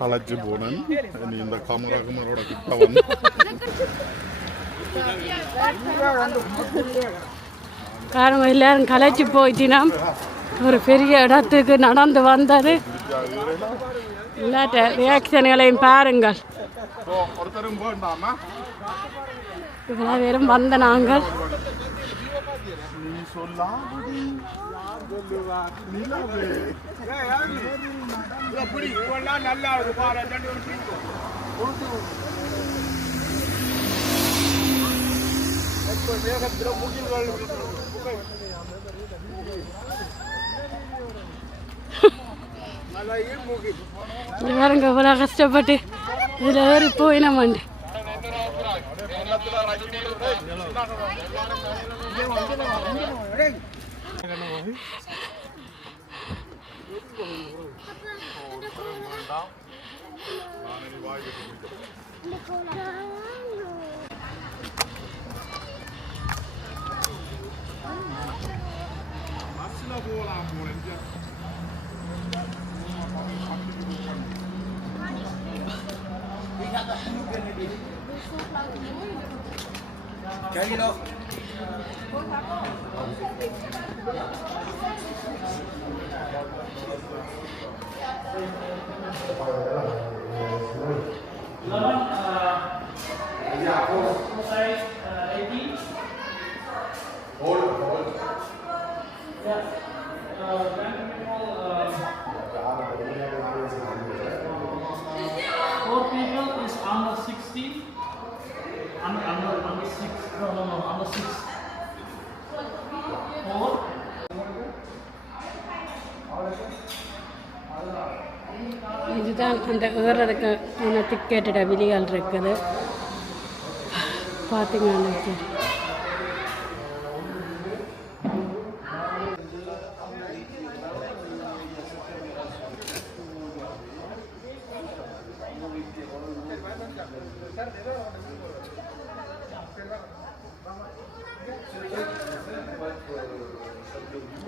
களைச்சு போனேன். நீ இந்த கமரோட கிட்ட வந்து காரணம் எல்லாரும் களைச்சி போயிட்டினா ஒரு பெரிய இடத்துக்கு நடந்து வந்தது. இல்லாட்ட ரியாக்ஷன்களையும் பாருங்கள். இவ்வளோ பேரும் வந்த நாங்கள் பாருங்க இவ்வளோ கஷ்டப்பட்டு இதில் ஏறி போயினமாண்டு. இதுதான் அந்த ஏறுறதுக்கு டிக்கெட்டோட விதிகள் இருக்குது. பார்த்தீங்கன்னா சரி.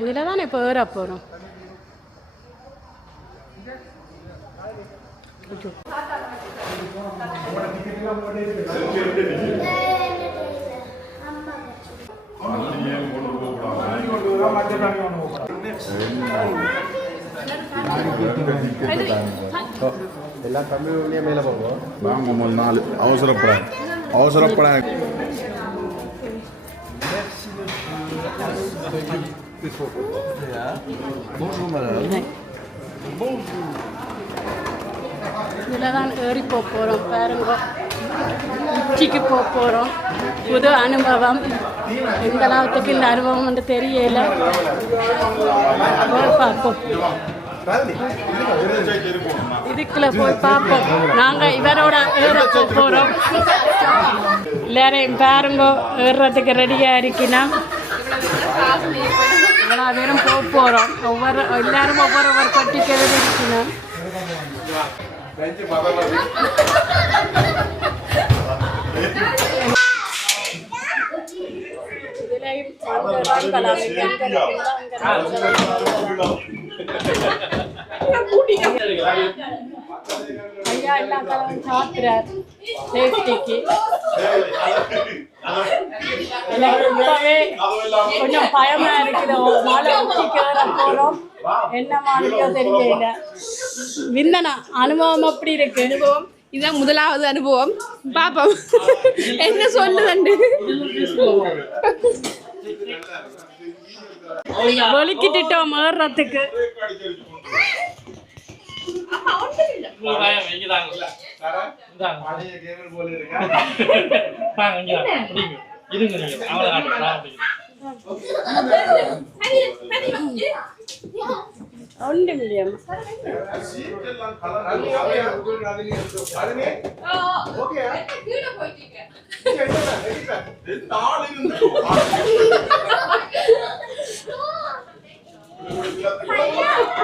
இதில் தான் இப்போ ஏற போகிறோம். எல்லாம் தமிழ் மேலே போவோம். வாங்க 4 அவசரப்பட இதில் தான் ஏறி போகிறோம். பாருங்க உச்சிக்கு போகிறோம். புது அனுபவம். எந்த அளவுக்கு இந்த அனுபவம் வந்து தெரியல. பார்ப்போம். இதுக்குள்ள போய் பார்ப்போம். நாங்கள் இவரோட ஏற போகிறோம். எல்லாரையும் பாருங்க ஏறுறதுக்கு ரெடியாக இருக்கினா இவ்வளோ பேரும் போகிறோம். எல்லாரும் ஒவ்வொரு பட்டிக்கிறது இருக்கணும். ஐயா எல்லா காலம் சாப்பிட்றார் சேஃப்டிக்கு. எனக்கு இப்பவே கொஞ்சம் பயமா இருக்குது. மழை ஊற்றிக்கு வர போகிறோம். என்ன மாதிரியோ தெரியல. விந்தனா அனுபவம் அப்படி இருக்கு. அனுபவம் இதுதான் முதலாவது அனுபவம். பாப்போம் என்ன சொல்லுதண்டு. ஒலிக்கிட்டோம் ஏறுறதுக்கு. ஒன்று இல்லையா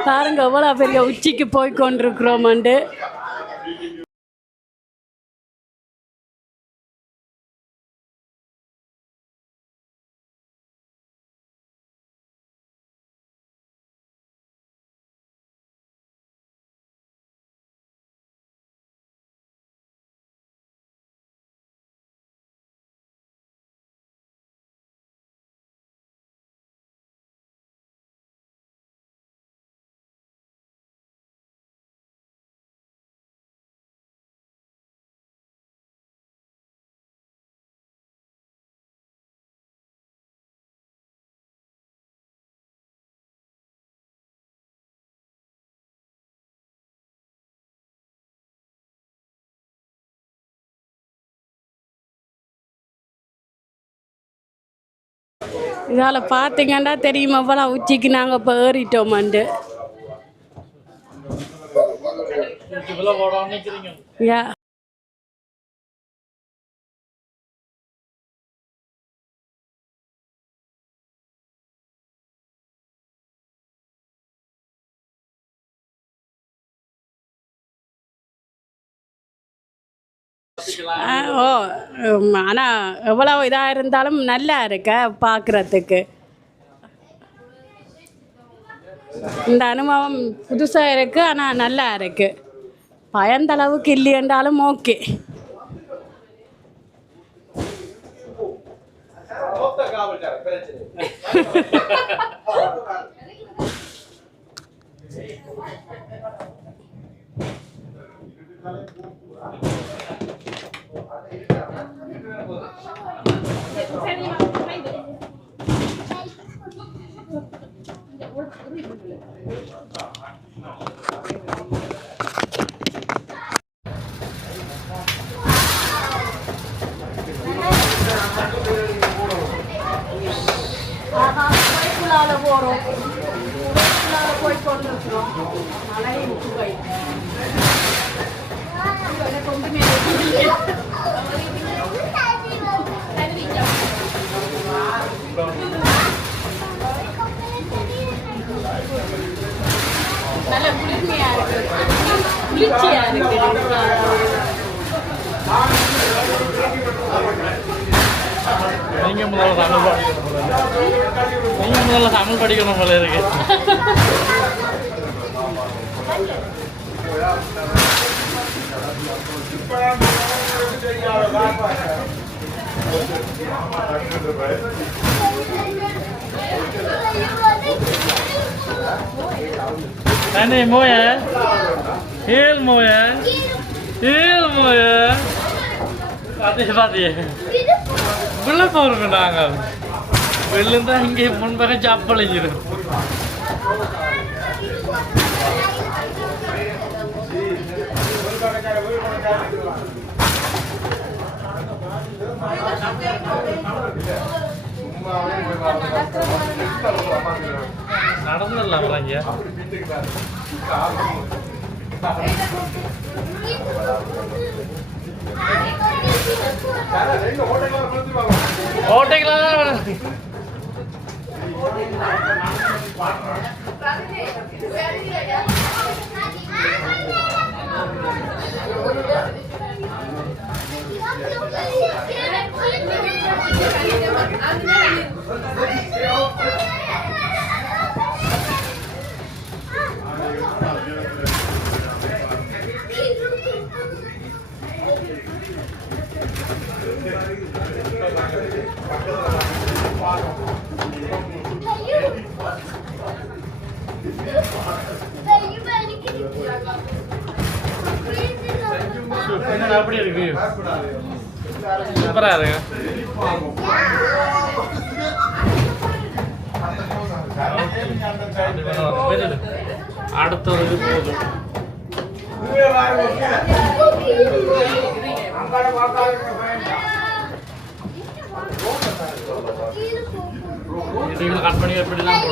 பாருங்க எவ்வளோ பெரிய உச்சிக்கு போய் கொண்டிருக்கிறோம். இதால் பார்த்தீங்கன்னா தெரியும் அவ்வளோ உச்சிக்கு நாங்கள் இப்போ ஏறிட்டோமாண்டு. யா ஓ ஆனால் எவ்வளோ இதாக இருந்தாலும் நல்லா இருக்க பார்க்குறதுக்கு. இந்த அனுபவம் புதுசாக இருக்குது, ஆனால் நல்லா இருக்குது. பயந்தளவுக்கு இல்லையென்றாலும் ஓகே. போகிறோம் போய் கொண்டு இருக்கிறோம். மழையும் சுவை நல்ல குளிர்மையா இருக்கு, குளிர்ச்சியா இருக்கு. நீங்க முதல்ல தமிழ் படிக்கணும் போல இருக்கு. Này mua à? Hill mua à? Hill mua à? Pati. Belum baru menanggal. Belum dah hingga pun pakai capal aja. நடந்துடலாம் வராங்க. ஓட்டைக்கலாம் அப்படி இருக்கு. சூப்பரா இருக்கு. அடுத்தது போதும். இது கட் பண்ணி எப்படிலாம்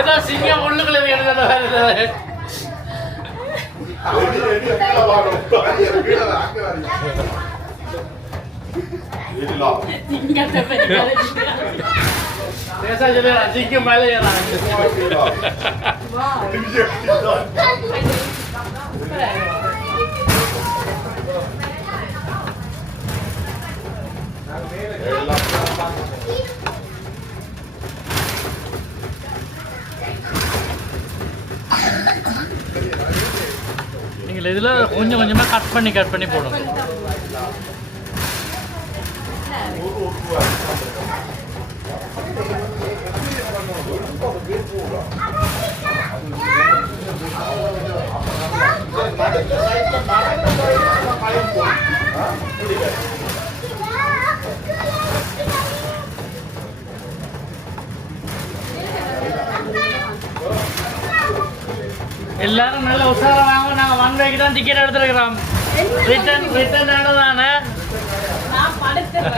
ஏதோ சிங்கம் உள்ளுக்குள்ள சிங்கம் மேலே நீங்கள் இதில் கொஞ்சம் கொஞ்சமாக கட் பண்ணி போடணும். எல்லாரும் நல்ல உஷாரா வாங்க. நாங்கள் 1 வேக்கு தான் டிக்கெட் எடுத்துருக்கிறோம். ரிட்டர்ன் தானே. நான் படுத்துறேன்.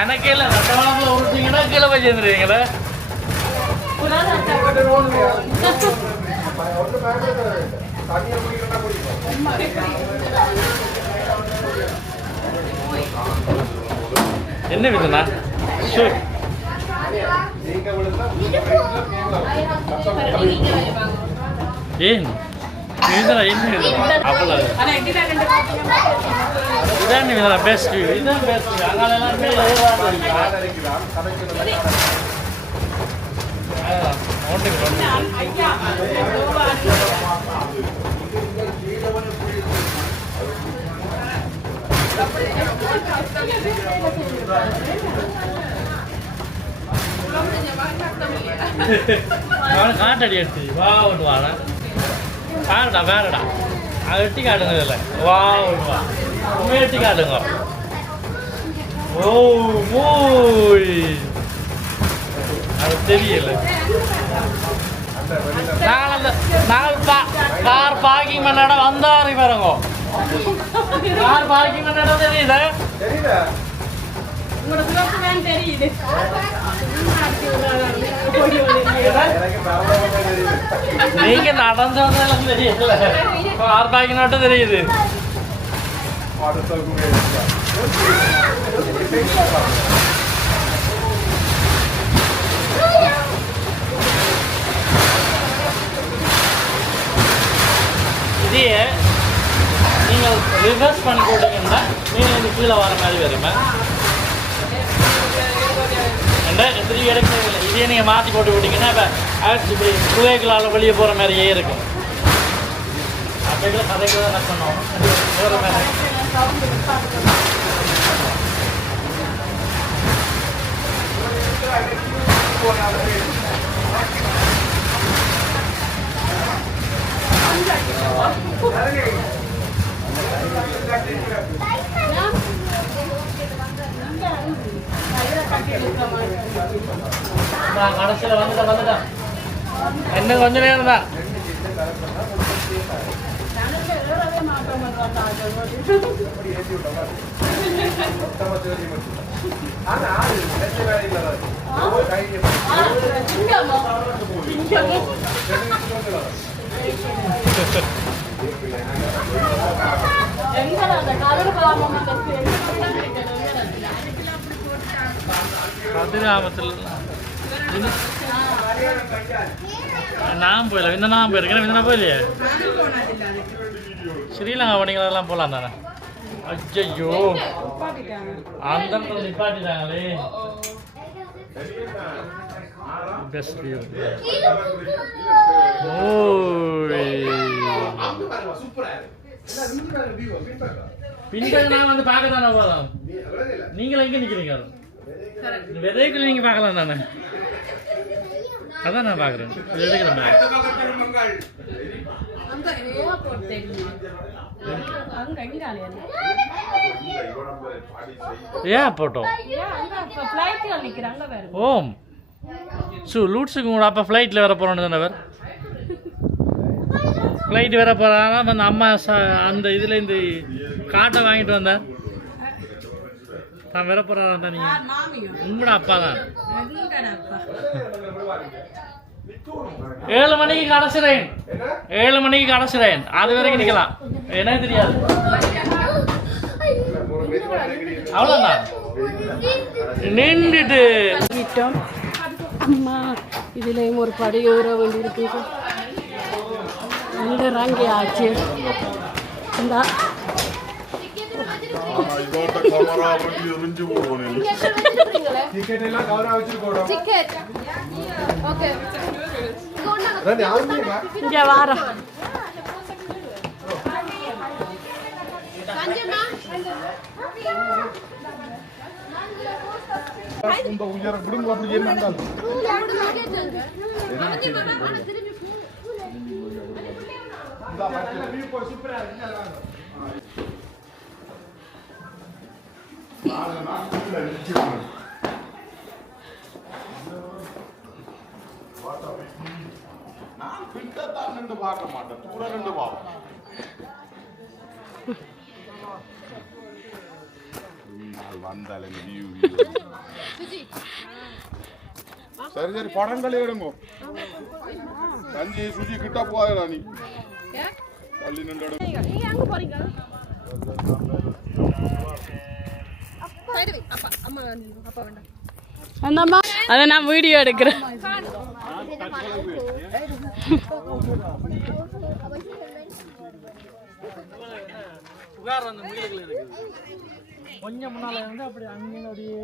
எனக்கு இல்லை ரத்தவளத்தில் உருட்டிங்கன்னா கீழே போய் சேர்ந்துருவீங்களே. என்ன விதண்ணா? ஏன் இதுதான் என்ன அவ்வளோ இதான் இதெல்லாம் பெஸ்ட் இதுதான் பெஸ்ட். அதனால எல்லாருமே காட்டடி எடுத்து வா ஒன்று வாடா பாருடா வேறடா அது எட்டி காட்டுங்க இதில் வா ஒன்று வா உண்மையை எட்டி காட்டுங்க. ஓ ஓய் அது தெரியல. நாங்கள் கார் பார்க்கிங் பண்ண இடம் வந்தாரு பாருங்க. கார் பார்க்கிங் பண்ண இடம் தெரியுது. தெரியுது நீங்க நடந்து வந்ததெல்லாம் தெரியல. கார் பார்க்கிங் மட்டும் தெரியுது. இதையே நீங்கள் ரிவர்ஸ் பண்ணி போட்டீங்கன்னா நீங்கள் கீழே வர மாதிரி வருமே. எத்தனை எடுக்கவே இல்லை. இதே நீங்கள் மாற்றி போட்டு விட்டீங்கன்னா இப்போ இப்படி குவைகளால் வெளியே போகிற மாதிரியே இருக்கும். அப்படியே கதைக்கு தான் நான் பண்ணுவோம் போகிற மாதிரி. கடைசியில் வந்துட்டேன். என்ன கொஞ்ச நேரம் தான். கிராமத்தில் நான் போயில நான் போயிருக்கேன். நான் போயிலையே ஸ்ரீலங்கா வணிகெல்லாம் போகலாம் தானே. ஐயோ அந்த நிப்பாட்டிட்டாங்களே. Best view. பின்கள் நான் வந்து பார்க்க தானே போதும். நீங்களும் எங்கே நிற்கிறீங்க? விதைக்குள்ள நீங்கள் பார்க்கலாம் தானே. அதான் நான் பார்க்குறேன். ஏர்போர்ட்டோ ஓம் லூட்ஸுக்கு கூட அப்போ ஃப்ளைட்டில் வர போகிறோன்னு தானே. வேறு ஃப்ளைட் வேற போகிறாங்க. அந்த அம்மா அந்த இதில் இந்த காட்டை வாங்கிட்டு வந்தேன். நான் வேற போகிறேன் தான். நீங்கள் உங்களோட அப்பா தான். 7 மணிக்கு கடைசிறேன். 7 மணிக்கு கடைசிறேன். அது வரைக்கும் நிற்கலாம். எனக்கு தெரியாது. அவ்வளோதான் நின்றுட்டு விட்டோம். அம்மா இதுலேயும் ஒரு படி ஏற வேண்டி இருக்குது. இந்த ரங்கி ஆச்சு. இந்த இங்கே வாரம் உயர விடுங்க. அப்படி என்ன கிட்டத்தான் நின்று பார்க்க மாட்டேன், தூர நின்று பார்ப்போம். வந்தாலும் சரி சரி படங்கள் எடுங்க. தஞ்சி சுஜி கிட்ட போயிடா நீ தள்ளி நின்று அந்தம்மா அதை நான் வீடியோ எடுக்கிறேன். கொஞ்சம் முன்னால இருந்து அப்படி அங்கே அப்படியே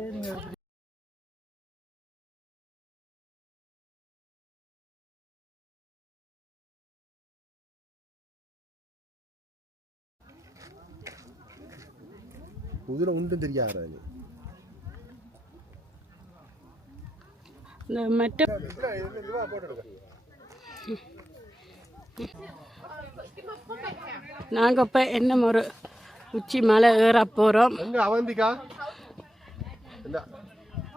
குதிரை உண்டு தெரியாது மற்ற நாங்கள் இப்போ என்ன ஒரு உச்சி மலை ஏற போகிறோம். எங்க அவந்திக்கா இந்த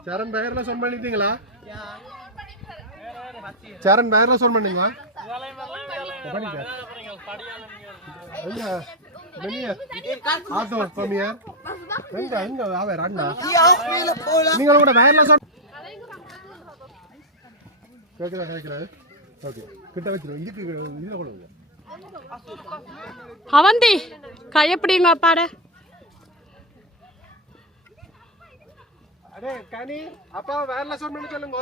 சரண் பேர்ல சொல் பண்ணிட்டீங்களா? சரண் பேர்ல சொல் பண்ணீங்களா? ஆட்டோ கம்மியா எங்க எங்க அவர் அண்ணா நீங்களோட வேர்ல சொல் கேக்குதா கேக்குறாரு. ஓகே கிட்ட வச்சிருவோம். இதுக்கு இதுல கொடுங்க. அவந்தி கையப்பிடிங்க பாட. அடே கனி அப்பா வேர்ல சொல் பண்ணி சொல்லுங்க.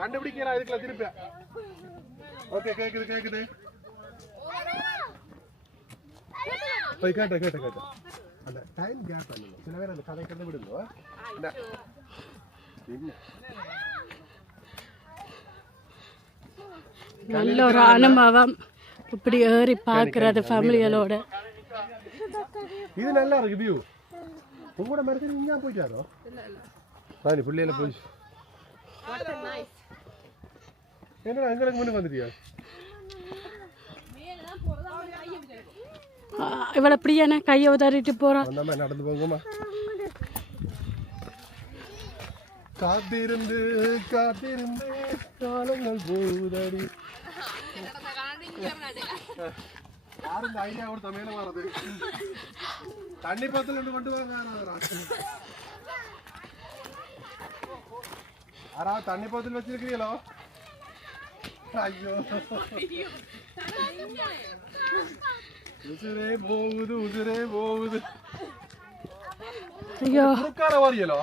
கண்டுபிடிக்கிறா இதுக்குள்ள திருப்பி. ஓகே கேக்குது கேக்குது. போய் கேட்ட கேட்ட கேட்ட அந்த டைம் கேப் பண்ணுங்க. சில பேர் அந்த கதை கண்டு விடுங்க. நல்ல ஒரு அனுபவம் இப்படி ஏறி பார்க்கறது ஃபேமிலிகளோட. இது நல்லா இருக்கு வியூ. உங்களோட மரத்தில் இங்கே போயிட்டாரோ ராணி பிள்ளையில போய் என்ன எங்களுக்கு முன்னுக்கு வந்துட்டியா? இவளை இப்படியான கையை உதறிட்டு போறான். அந்த மாதிரி நடந்து போங்கம்மா. காத்திருந்து காத்திருந்து காலங்கள் போதடி. யாரும் இந்த ஐடியா கொடுத்த மேல வர்றது தண்ணி பத்தில் ரெண்டு கொண்டு வாங்க. யாராவது தண்ணி பத்தில் வச்சிருக்கிறீங்களோ? ஐயோ உசுரே போகுது உசுரே போகுது. ஐயோ முறுக்கார வாரியலோ.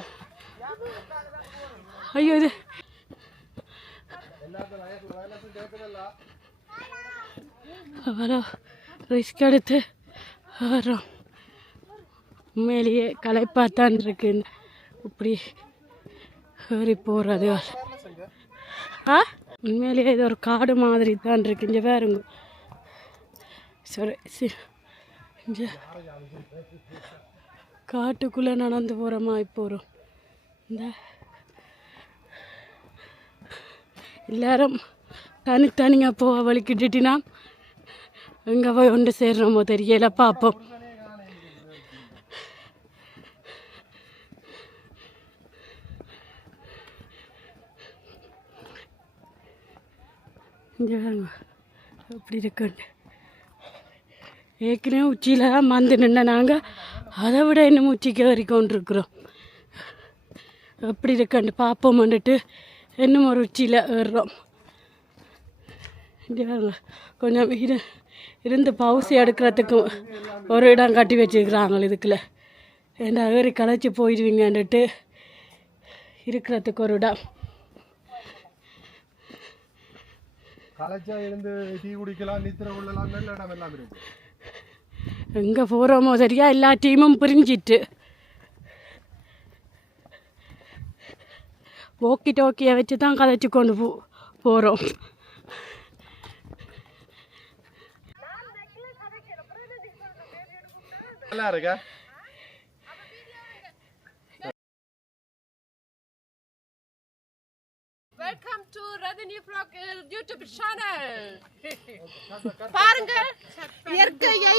ஐயோ இது அவ்வளோ ரிஸ்க் எடுத்து வரோம். உண்மையிலேயே களைப்பாத்தான் இருக்கு இப்படி ஏறி போகிறது. உண்மையிலேயே இது ஒரு காடு மாதிரி தான் இருக்கு. இங்கே வேறுங்க சரி இங்கே காட்டுக்குள்ளே நடந்து போகிற மாதிரி போகிறோம். இந்த எல்லாரும் தனித்தனியாக போக வலிக்கிட்டுனா எங்கே போய் ஒன்று சேர்றோமோ தெரியல. பார்ப்போம். இங்கே எப்படி இருக்குன்னு ஏற்கனவே உச்சியில் தான் மந்து நின்று நாங்கள் அதை விட இன்னும் உச்சிக்கு ஏறிக்கொண்டிருக்கிறோம். எப்படி இருக்குன்னு பார்ப்போம். வந்துட்டு இன்னும் ஒரு உச்சியில் ஏறுறோம். இங்கே கொஞ்சம் இருந்து பவுசி எடுக்கிறதுக்கு ஒரு இடம் கட்டி வச்சுருக்குறாங்க இதுக்குள்ள. ஏன்னா ஏறி களைச்சி போயிடுவீங்கன்னுட்டு இருக்கிறதுக்கு ஒரு இடம். களைச்சா இருந்து டீ குடிக்கலாம், நித்திர உள்ளலாம், நல்ல இடம் எல்லாம் இருக்கு. எங்கே போகிறோமோ சரியா எல்லா டீமும் பிரிஞ்சிட்டு ஓக்கி டோக்கியை வச்சு தான் கதைச்சி கொண்டு போகிறோம். நல்லா இருக்கா? Welcome to Rajini vlog YouTube channel. பாருங்க இயற்கையை.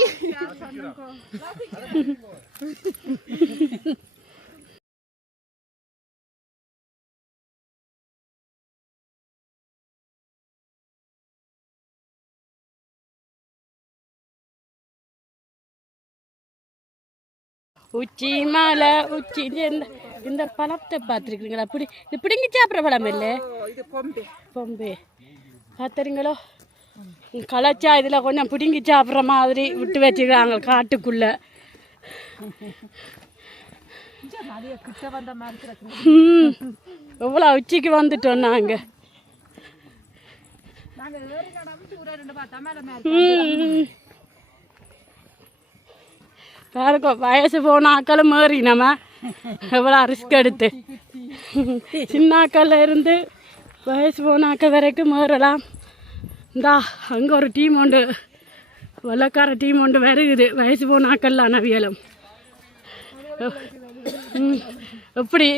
உச்சி மலை உச்சி இந்த பழத்தை பார்த்துருக்கீங்களா? இது பிடிங்கி சாப்பிட்ற பழம் இல்லை, பொம்பே பார்த்துறீங்களோ? களைச்சா இதில் கொஞ்சம் பிடுங்கி சாப்பிட்ற மாதிரி விட்டு வச்சுக்கிறாங்க காட்டுக்குள்ளே. எவ்வளோ உச்சிக்கு வந்துட்டோம் நாங்கள். பாருங்க வயசு போன ஆக்களும் மாறி நம்ம எவ்வளோ ரிஸ்க் எடுத்து சின்ன ஆக்கள் இருந்து வயசு போன ஆக்கள் வரைக்கும் மாறலாம். இந்தா அங்கே ஒரு டீம் உண்டு, வெள்ளக்கார டீம் உண்டு வருகுது. வயசு போன ஆக்கள்லாம் நவியலும் எப்படி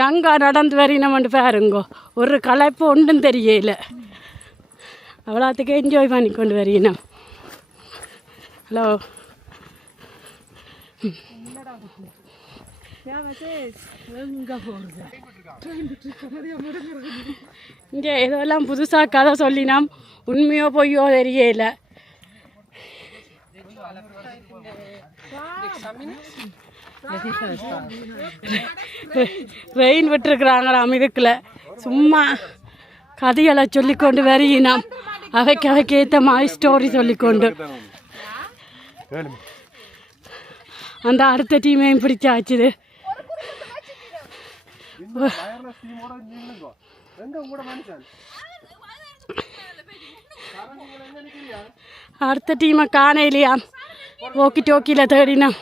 யங்கா நடந்து வரையினோம்னு பாருங்கோ. ஒரு களைப்பு ஒன்றும் தெரியல, அவ்வளோத்துக்கு என்ஜாய் பண்ணி கொண்டு வரையினோம். ஹலோ இங்கே இதெல்லாம் புதுசாக கதை சொல்லினோம், உண்மையோ பொய்யோ தெரியல. ரெயின் விட்டுருக்குறாங்களாம் இதுக்குள்ள. சும்மா கதைகளை சொல்லிக்கொண்டு வரையினோம், அவைக்கு ஏற்ற மாதிரி ஸ்டோரி சொல்லிக்கொண்டு. அந்த அடுத்த டீமையும் பிடிச்சாச்சுது. அடுத்த டீமை காணையிலையா ஓக்கி டோக்கியில் தேடினோம்.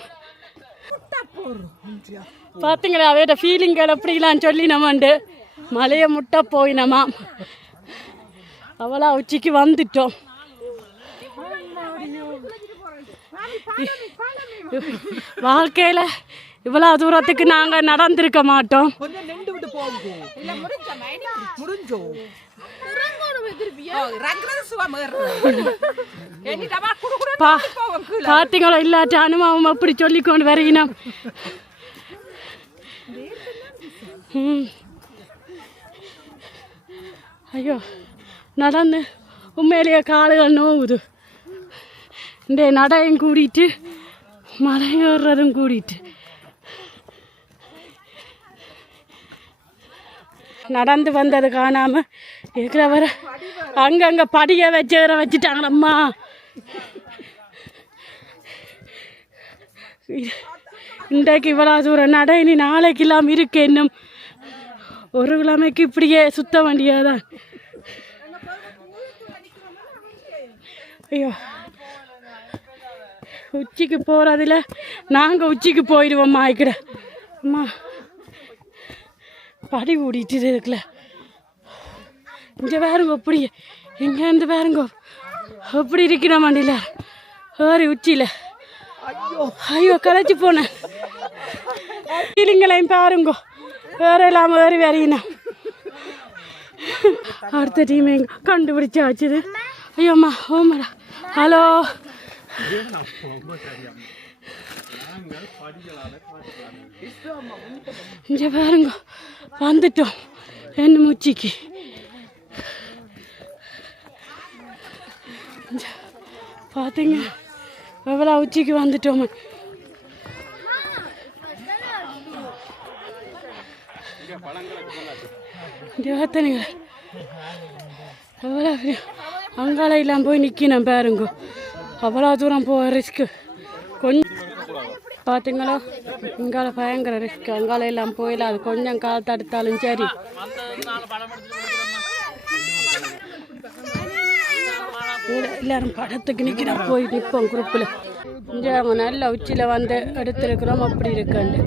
பார்த்தீங்களா அவையோட ஃபீலிங்கள் எப்படிலாம் சொல்லி நம்மண்டு மலையை முட்டை போயினமா. அவ்வளோ உச்சிக்கு வந்துட்டோம். வாழ்க்கையில் இவ்வளோ தூரத்துக்கு நாங்கள் நடந்திருக்க மாட்டோம். பார்த்தீங்களோ இல்லாட்ட அனுபவம் அப்படி சொல்லிக்கொண்டு வரையினோம். ஐயோ நடந்து உண்மையிலேயே காலுகள் நோவுது. இந்த நடையும் கூடிட்டு மலை ஏறுறதும் கூடிட்டு நடந்து வந்தது காணாமல் இருக்கிறவரை அங்கங்கே படியை வச்சுட்டாங்களம்மா. இன்றைக்கு இவ்வளோ தூரம் நடை, இனி நாளைக்கு இல்லாமல் இருக்கு. இன்னும் ஒரு கிழமைக்கு இப்படியே சுத்த வேண்டியதான். ஐயோ உச்சிக்கு போகிறதில்ல, நாங்கள் உச்சிக்கு போயிடுவோம்மா. ஆயிக்கிட அம்மா படி கூடிட்டு இருக்குல்ல. இங்கே வேறுங்க அப்படி இங்கேருந்து வேறுங்க அப்படி இருக்கிற மாண்டில ஏறி உச்சியில். ஐயோ களைச்சி போனேன். இல்லைங்களையும் பாருங்கோ வேற இல்லாமல் ஏறி வரையினா. அடுத்த டீம் எங்க கண்டுபிடிச்சாச்சுது. ஐயோம்மா ஓமடா. ஹலோ இங்கே பாருங்க வந்துட்டோம் என்ன மூச்சிக்கு. பார்த்தீங்க எவ்வளோ உச்சிக்கு வந்துட்டோம். பார்த்தீங்க எவ்வளோ அங்கால இல்லாமல் போய் நிற்கணும் பாருங்க. அவ்வளோ தூரம் போக ரிஸ்க்கு. கொஞ்சம் பார்த்தீங்களோ இங்கால பயங்கர ரிஸ்க். அங்கால எல்லாம் போயிடல, அது கொஞ்சம் கால் தடுத்தாலும் சரி. எல்லாரும் படத்துக்கு நிற்கிறா போய் நிற்போம் குரூப்பில். இங்கே அவங்க நல்ல உச்சியில் வந்து எடுத்துருக்குறோம். அப்படி இருக்காண்டு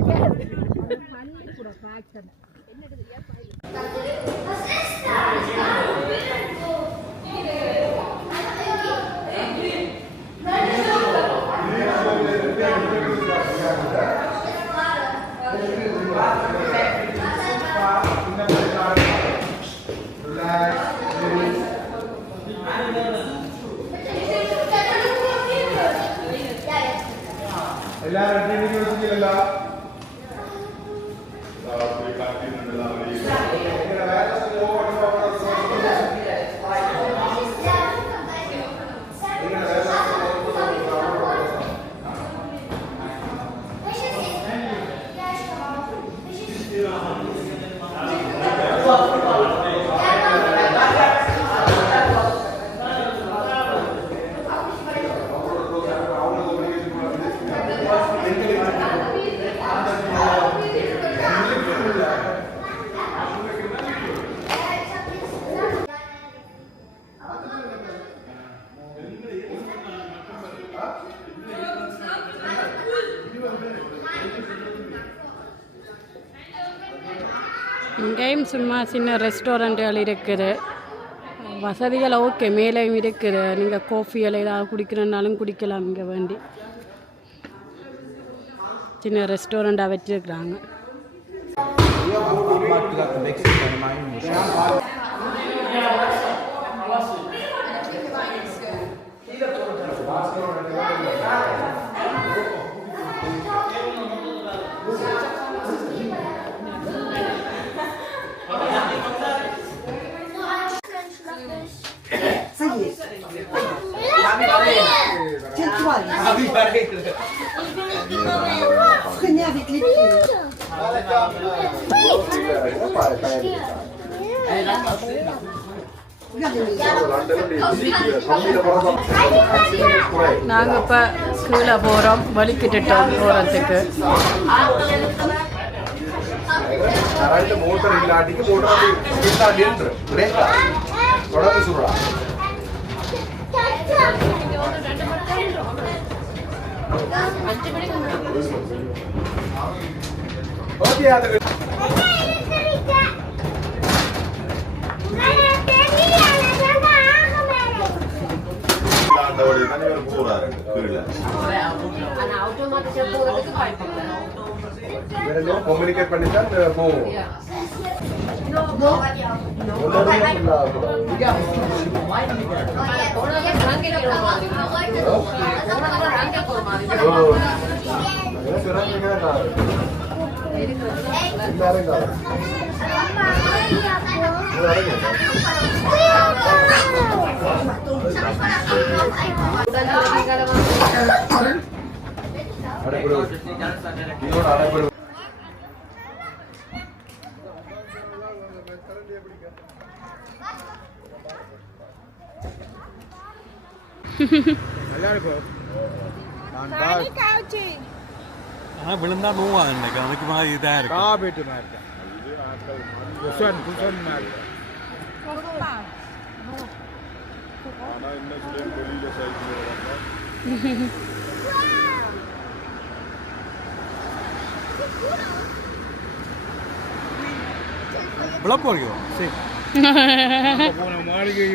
எல்லாரும் இங்கேயும் சும்மா சின்ன ரெஸ்டாரண்ட்டுகள் இருக்குது, வசதிகள் ஓகே, மேலேயும் இருக்குது. நீங்கள் காஃபிகள் ஏதாவது குடிக்கிறனாலும் குடிக்கலாம். இங்கே வேண்டி சின்ன ரெஸ்டாரண்ட்டாக வச்சுருக்குறாங்க. நாங்கள் இப்போ கீழே போகிறோம், வலிக்கிட்டுட்டோம் போகிறதுக்கு. மோட்டர் இல்லாட்டிக்கு மோட்டர் தொடர்ந்து சொல்றா. ஓகே அது கம்யூனிகேட் பண்ணிதான் போவோம். விழுந்தா நோவா இன்னைக்கு அதுக்கு மாதிரி இதாக இருக்கு. விளக்கு வரைக்கும் சரி. மாளிகை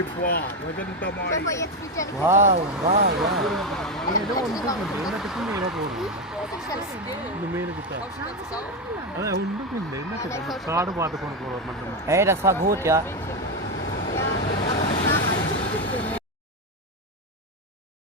காடு பார்த்து கொண்டு போகிறோம் மட்டும். das war gut, ja.